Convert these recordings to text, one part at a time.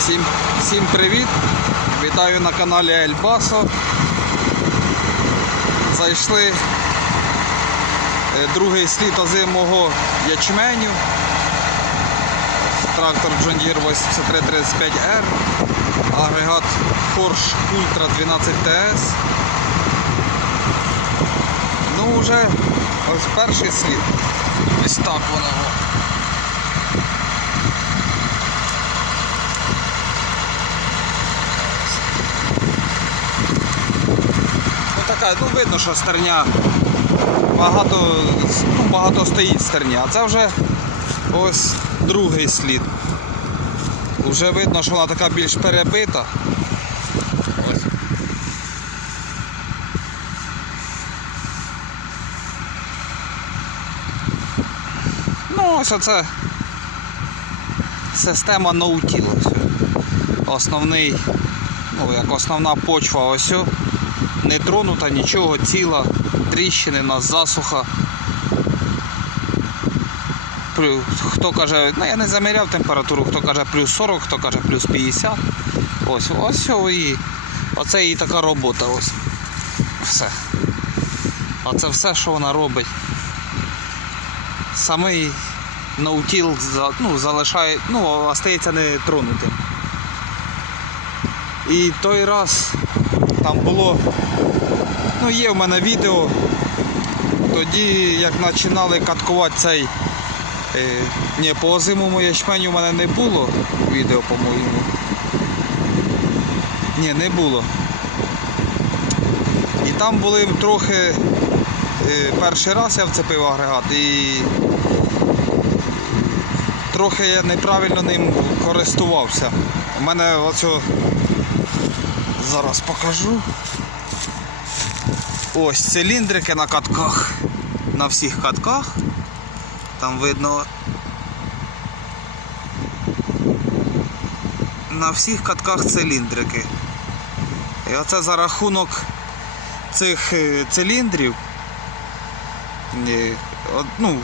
Всім, всім привіт! Вітаю на каналі Ельбасо. Зайшли е, другий слід озимого ячменю. Трактор John Deere 8335R, агрегат Porsche Ultra 12 TS. Ну вже ось перший слід. Ось так воно. Ну ну видно, що стерня багато, ну, багато стоїть стерня, а це вже ось другий слід. Уже видно, що вона така більш перебита. Ось. Ну, оце система Nautilus. Основний, ну як основна почва ось. Не тронута, нічого, ціла, тріщини, нас засуха. Хто каже, ну я не заміряв температуру, хто каже плюс 40, хто каже плюс 50. Ось, ось і оце її така робота. Ось. Все. Оце все, що вона робить. Самий наутіл ну, залишає, ну, остається не тронутим. І той раз там було, ну є в мене відео, тоді як починали каткувати цей, е, ні, по озимому ячменю в мене не було відео, по-моєму. Ні, не було. І там були трохи, е, перший раз я вцепив агрегат і трохи я неправильно ним користувався. У мене оцю Зараз покажу. Ось циліндрики на катках. На всіх катках. Там видно. На всіх катках циліндрики. І оце за рахунок цих е, циліндрів. е, Ну,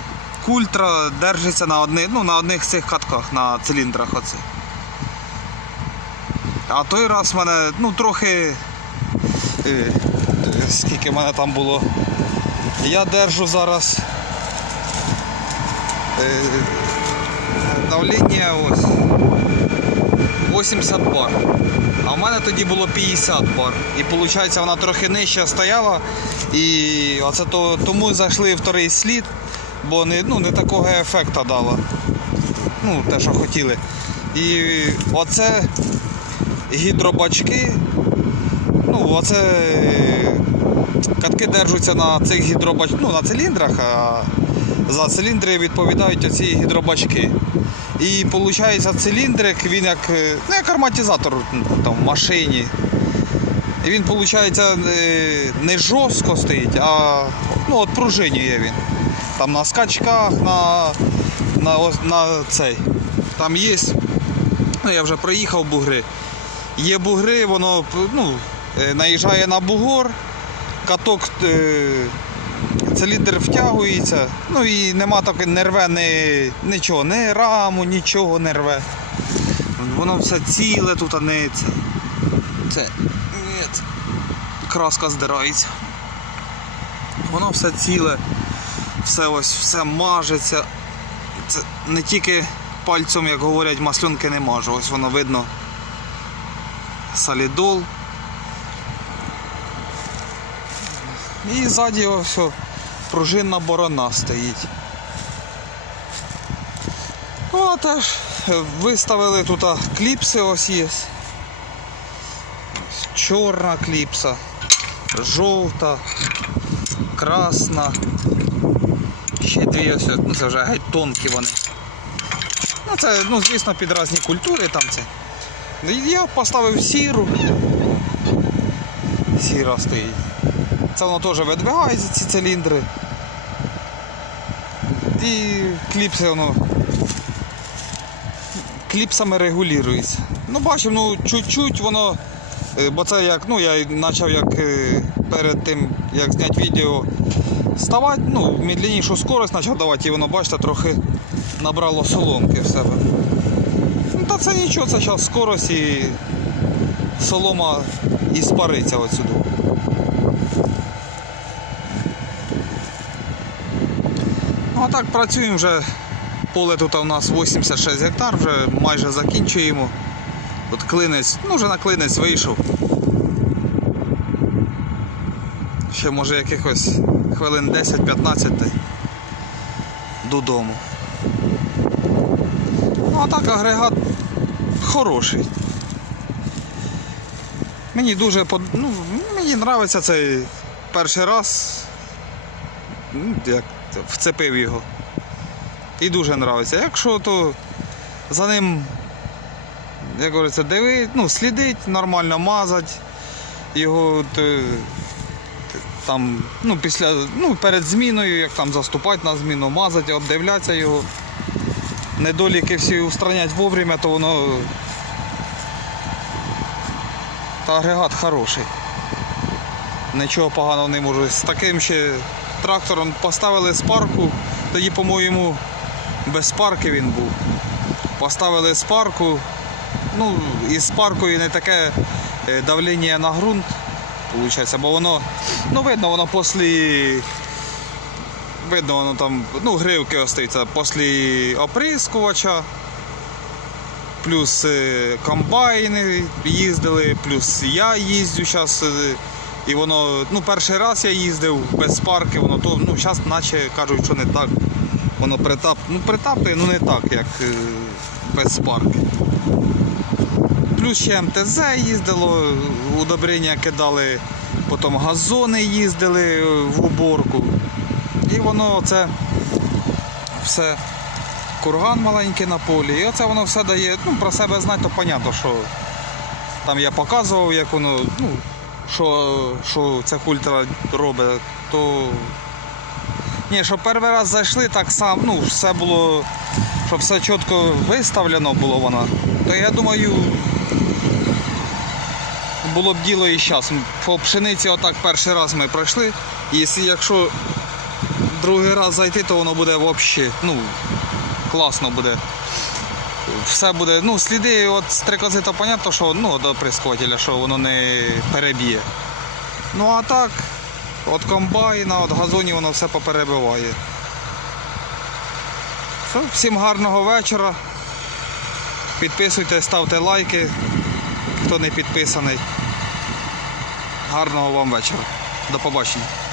культра держиться на одних, ну, на одних цих катках, на циліндрах оцих. А той раз в мене ну трохи. Е, е, скільки в мене там було. Я держу зараз. Е, давлення ось 80 бар. А в мене тоді було 50 бар. І виходить вона трохи нижче стояла. І оце то, тому зайшли вторий слід, бо не, ну, не такого ефекту дала. Ну, те, що хотіли. І оце гідробачки. Ну, оце е, катки держаться на цих гідробач... ну, на циліндрах, а за циліндри відповідають оці гідробачки. І виходить циліндрик, він як, е, ну, як ароматизатор там, в машині. І він, виходить, не жорстко стоїть, а ну, от пружинює він. Там на скачках, на, на, на цей. Там є. Ну, я вже проїхав бугри. Є бугри, воно ну, е, наїжджає на бугор, каток е, циліндр втягується, ну і нема таке не рве ні, нічого, ні раму, нічого не рве. Воно все ціле тут, а не це. Це краска здирається. Воно все ціле, все ось, все мажеться. Це не тільки пальцем, як говорять, маслюнки не мажу. Ось воно видно солідол. І ззаді ось пружинна борона стоїть. Вона теж е, виставили тут кліпси ось є. Чорна кліпса, жовта, красна. Ще дві ось, ну це вже геть тонкі вони. Ну це, ну звісно, під різні культури там це. Ну, Я поставив сіру. Сіра стоїть. Це воно теж видвигається, ці циліндри. І кліпси воно кліпсами регулюється. Ну бачимо, ну чуть-чуть воно, е, бо це як, ну я почав як е, перед тим, як зняти відео, ставати, ну, медленнішу скорость почав давати, і воно, бачите, трохи набрало соломки в себе. Ну, Та це нічого, це зараз скорость і солома і спариться отсюди. Ну а так працюємо вже. Поле тут у нас 86 гектар, вже майже закінчуємо. От клинець, ну вже на клинець вийшов. Ще може якихось хвилин 10-15 додому. Ну а так агрегат хороший. Мені дуже под... ну, мені подобається цей перший раз. Ну, як вцепив його. І дуже подобається. Якщо то за ним, як говориться, дивить, ну, слідить, нормально мазать, його то, там, ну, після, ну, перед зміною, як там заступати на зміну, мазати, обдивлятися його. Недоліки всі устранять вовремя, то воно. Та агрегат хороший. Нічого поганого не можу. З таким ще трактором поставили спарку, тоді, по-моєму, без спарки він був. Поставили спарку, ну, із спаркою не таке е, давлення на ґрунт, виходить, бо воно, ну видно, воно після, видно, воно там, ну, гривки остаються після оприскувача, плюс е, комбайни їздили, плюс я їздю зараз. І воно, ну, перший раз я їздив без спарки, воно то, ну, зараз наче кажуть, що не так. Воно притап, ну, притапує, ну не так, як е, без спарки. Плюс ще МТЗ їздило, удобрення кидали, потім газони їздили в уборку. І воно це все курган маленький на полі. І оце воно все дає, ну, про себе знати, то понятно, що там я показував, як воно, ну, що, що ця культура робить, то. Ні, щоб перший раз зайшли, так само, ну, все було, щоб все чітко виставлено було воно, то я думаю, було б діло і зараз. По пшениці отак перший раз ми пройшли. І якщо другий раз зайти, то воно буде взагалі, ну, класно буде. Все буде, ну, сліди от стрикози, то понятно, що ну, до прискотеля, що воно не переб'є. Ну а так, от комбайна, от газонів воно все поперебиває. Все, всім гарного вечора. Підписуйтесь, ставте лайки, хто не підписаний. Гарного вам вечора. До побачення.